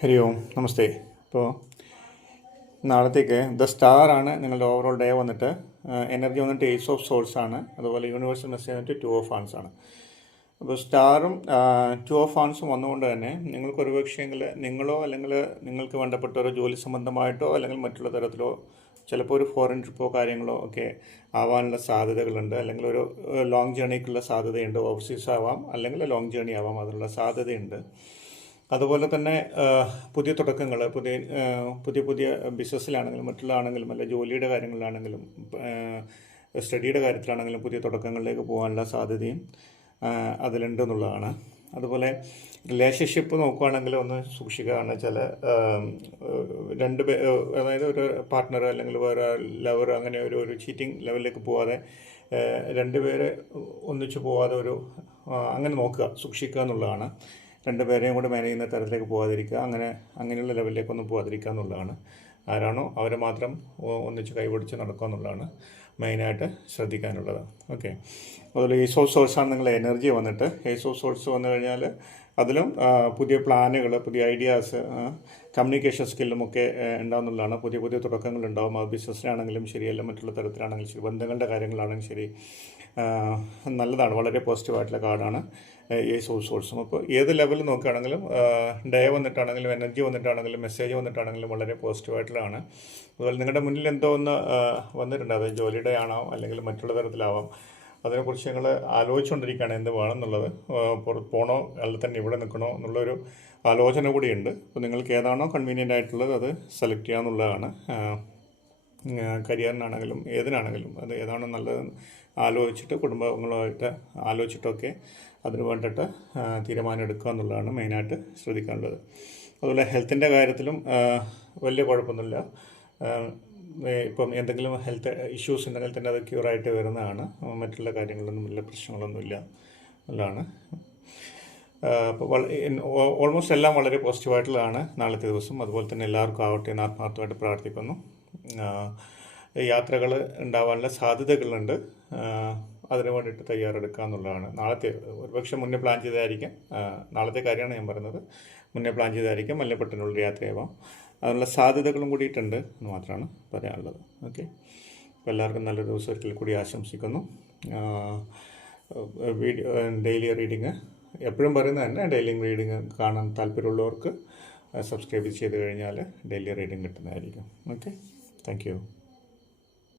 ഹരി ഓം നമസ്തേ. അപ്പോൾ നാളത്തേക്ക് the star ആണ് നിങ്ങളുടെ ഓവറോൾ ഡേ വന്നിട്ട്. എനർജി വന്നിട്ട് എയ്സ് ഓഫ് സോൾസ് ആണ്. അതുപോലെ യൂണിവേഴ്സൽ മെസ്സേജ് വന്നിട്ട് ടു ഓഫ് ഫാൻസ് ആണ്. അപ്പോൾ സ്റ്റാറും ടു ഓഫ് ഫാൻസും വന്നുകൊണ്ട് തന്നെ നിങ്ങൾക്ക് ഒരു പക്ഷേങ്കിൽ നിങ്ങളോ അല്ലെങ്കിൽ നിങ്ങൾക്ക് വേണ്ടപ്പെട്ട ഒരു ജോലി സംബന്ധമായിട്ടോ അല്ലെങ്കിൽ മറ്റുള്ള തരത്തിലോ ചിലപ്പോൾ ഒരു ഫോറിൻ ട്രിപ്പോ കാര്യങ്ങളോ ഒക്കെ ആവാനുള്ള സാധ്യതകളുണ്ട്. അല്ലെങ്കിൽ ഒരു ലോങ് ജേണിക്കുള്ള സാധ്യതയുണ്ട്. ഓവർസീസ് ആവാം അല്ലെങ്കിൽ ലോങ് ജേണി ആവാം. അതിനുള്ള സാധ്യതയുണ്ട്. അതുപോലെ തന്നെ പുതിയ തുടക്കങ്ങൾ പുതിയ പുതിയ പുതിയ ബിസിനസ്സിലാണെങ്കിലും മറ്റുള്ളതാണെങ്കിലും അല്ല ജോലിയുടെ കാര്യങ്ങളിലാണെങ്കിലും സ്റ്റഡിയുടെ കാര്യത്തിലാണെങ്കിലും പുതിയ തുടക്കങ്ങളിലേക്ക് പോകാനുള്ള സാധ്യതയും അതിലുണ്ട് എന്നുള്ളതാണ്. അതുപോലെ റിലേഷൻഷിപ്പ് നോക്കുകയാണെങ്കിൽ ഒന്ന് സൂക്ഷിക്കുകയാണ് ചില രണ്ട് പേ അതായത് ഒരു പാർട്ട്ണർ അല്ലെങ്കിൽ വേറെ ലവർ അങ്ങനെ ഒരു ഒരു ചീറ്റിംഗ് ലെവലിലേക്ക് പോവാതെ രണ്ട് പേര് ഒന്നിച്ച് പോവാതെ ഒരു അങ്ങനെ നോക്കുക സൂക്ഷിക്കുക എന്നുള്ളതാണ്. രണ്ടുപേരെയും കൂടെ മാനേജ് ചെയ്യുന്ന തരത്തിലേക്ക് പോകാതിരിക്കുക അങ്ങനെ അങ്ങനെയുള്ള ലെവലിലേക്കൊന്നും പോകാതിരിക്കുക എന്നുള്ളതാണ്. ആരാണോ അവരെ മാത്രം ഒന്നിച്ച് കൈപിടിച്ച് നടക്കുക എന്നുള്ളതാണ് മെയിനായിട്ട് ശ്രദ്ധിക്കാനുള്ളത്. ഓക്കെ അതുപോലെ ഈസോ സോഴ്സാണ് നിങ്ങളുടെ എനർജി വന്നിട്ട്. ഈസോ സോഴ്സ് വന്നു കഴിഞ്ഞാൽ അതിലും പുതിയ പ്ലാനുകൾ പുതിയ ഐഡിയാസ് കമ്മ്യൂണിക്കേഷൻ സ്കില്ലും ഒക്കെ ആ, ഉണ്ടാവുന്നുള്ളതാണ്. പുതിയ പുതിയ തുടക്കങ്ങൾ ഉണ്ടാവും അത് ശരി അല്ല മറ്റുള്ള തരത്തിലാണെങ്കിലും ശരി ബന്ധങ്ങളുടെ കാര്യങ്ങളാണെങ്കിലും ശരി നല്ലതാണ്. വളരെ പോസിറ്റീവായിട്ടുള്ള കാർഡാണ്. ഈ സോഴ്സ് സോഴ്സും അപ്പോൾ ഏത് ലെവലിൽ നോക്കുകയാണെങ്കിലും ഡേ വന്നിട്ടാണെങ്കിലും എനർജി വന്നിട്ടാണെങ്കിലും മെസ്സേജ് വന്നിട്ടാണെങ്കിലും വളരെ പോസിറ്റീവായിട്ടുള്ളതാണ് അതുപോലെ നിങ്ങളുടെ മുന്നിൽ എന്തോ ഒന്ന് ആ, വന്നിട്ടുണ്ട് അത് ജോലിയുടെ ആണോ അല്ലെങ്കിൽ മറ്റുള്ള തരത്തിലാവാം. അതിനെക്കുറിച്ച് ഞങ്ങൾ ആലോചിച്ചുകൊണ്ടിരിക്കുകയാണ് എന്ത് വേണമെന്നുള്ളത്. പോകണോ അല്ലെങ്കിൽ തന്നെ ഇവിടെ നിൽക്കണോ എന്നുള്ളൊരു ആലോചന കൂടിയുണ്ട്. അപ്പോൾ നിങ്ങൾക്ക് ഏതാണോ കൺവീനിയന്റ് ആയിട്ടുള്ളത് അത് സെലക്ട് ചെയ്യുക എന്നുള്ളതാണ്. കരിയറിനാണെങ്കിലും ഏതിനാണെങ്കിലും അത് ഏതാണോ നല്ലത് ആലോചിച്ചിട്ട് കുടുംബങ്ങളുമായിട്ട് ആലോചിച്ചിട്ടൊക്കെ അതിന് വേണ്ടിയിട്ട് തീരുമാനം എടുക്കുക എന്നുള്ളതാണ് മെയിനായിട്ട് ശ്രദ്ധിക്കാനുള്ളത്. അതുപോലെ ഹെൽത്തിന്റെ കാര്യത്തിലും വലിയ കുഴപ്പമൊന്നുമില്ല. ഇപ്പം എന്തെങ്കിലും ഹെൽത്ത് ഇഷ്യൂസ് ഉണ്ടെങ്കിൽ തന്നെ അത് ക്യൂറായിട്ട് വരുന്നതാണ്. മറ്റുള്ള കാര്യങ്ങളൊന്നും വലിയ പ്രശ്നങ്ങളൊന്നുമില്ല എന്നുള്ളതാണ് അപ്പോൾ ഓൾമോസ്റ്റ് എല്ലാം വളരെ പോസിറ്റീവായിട്ടുള്ളതാണ് നാളത്തെ ദിവസം അതുപോലെ തന്നെ എല്ലാവർക്കും ആവട്ടെ എന്ന് ആത്മാർത്ഥമായിട്ട് പ്രാർത്ഥിക്കുന്നു. യാത്രകൾ ഉണ്ടാവാനുള്ള സാധ്യതകളുണ്ട്. അതിനു വേണ്ടിയിട്ട് തയ്യാറെടുക്കുക എന്നുള്ളതാണ്. നാളത്തെ ഒരുപക്ഷെ മുന്നേ പ്ലാൻ ചെയ്തായിരിക്കാം നാളത്തെ കാര്യമാണ് ഞാൻ പറയുന്നത് മുന്നേ പ്ലാൻ ചെയ്തായിരിക്കാം അല്ലെങ്കിൽ പെട്ടെന്നുള്ള യാത്രയാവാം. അതിനുള്ള സാധ്യതകളും കൂടിയിട്ടുണ്ട് എന്ന് മാത്രമാണ് പറയാനുള്ളത്. ഓക്കെ അപ്പോൾ എല്ലാവർക്കും നല്ലൊരു ദിവസം ഒരിക്കൽ കൂടി ആശംസിക്കുന്നു. വീഡിയോ ഡെയിലി റീഡിങ് എപ്പോഴും പറയുന്നത് തന്നെ ഡെയിലി റീഡിങ് കാണാൻ താല്പര്യമുള്ളവർക്ക് സബ്സ്ക്രൈബ് ചെയ്ത് കഴിഞ്ഞാൽ ഡെയിലി റീഡിങ് കിട്ടുന്നതായിരിക്കും. Okay thank